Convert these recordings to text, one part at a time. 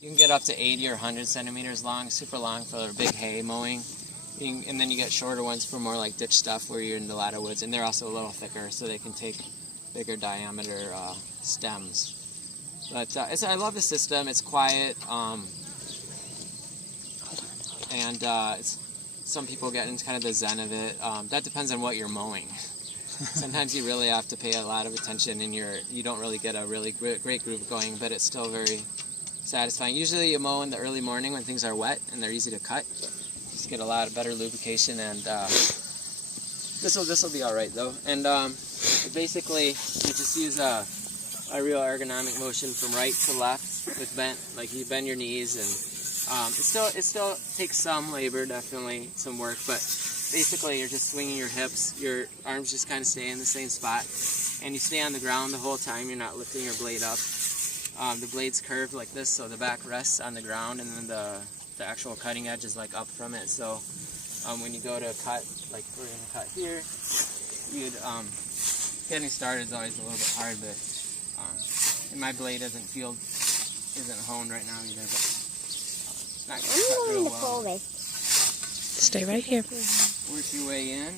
You can get up to 80 or 100 centimeters long, super long for big hay mowing. And then you get shorter ones for more like ditch stuff where you're in the ladder woods, and they're also a little thicker, so they can take bigger diameter stems. But I love the system. It's quiet, and some people get into kind of the zen of it. That depends on what you're mowing. Sometimes you really have to pay a lot of attention, and you don't really get a really great groove going, but it's still very satisfying. Usually you mow in the early morning when things are wet and they're easy to cut. Just get a lot of better lubrication, and this will be all right though. And basically you just use a real ergonomic motion from right to left with bent, like you bend your knees, and it still takes some labor, definitely some work, but basically you're just swinging your hips, your arms just kind of stay in the same spot, and you stay on the ground the whole time. You're not lifting your blade up. The blade's curved like this, so the back rests on the ground, and then the actual cutting edge is like up from it. So when you go to cut, like we're going to cut here, getting started is always a little bit hard, but and my blade isn't honed right now either, but it's not going to cut real well. Stay right here. Work your way in,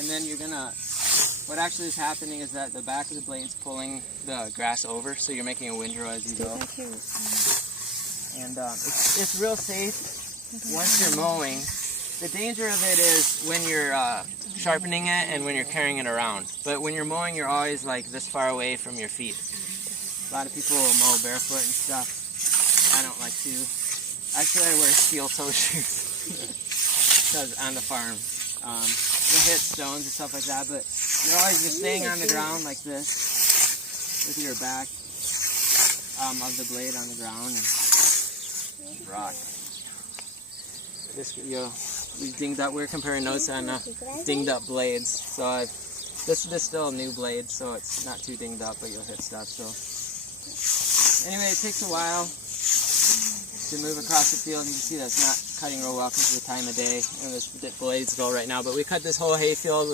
and then you're gonna. What actually is happening is that the back of the blade is pulling the grass over, so you're making a windrow as you go. And it's real safe once you're mowing. The danger of it is when you're sharpening it and when you're carrying it around. But when you're mowing, you're always like this far away from your feet. A lot of people will mow barefoot and stuff. I don't like to. Actually, I wear steel toe shoes because on the farm. You'll hit stones and stuff like that, but you're always just staying on the ground like this with your back of the blade on the ground and rock. We dinged up. We're comparing notes on dinged up blades. So this is still a new blade, so it's not too dinged up, but you'll hit stuff. So anyway, it takes a while to move across the field. You can see that's not cutting real well because of the time of day and the blades go right now. But we cut this whole hay field with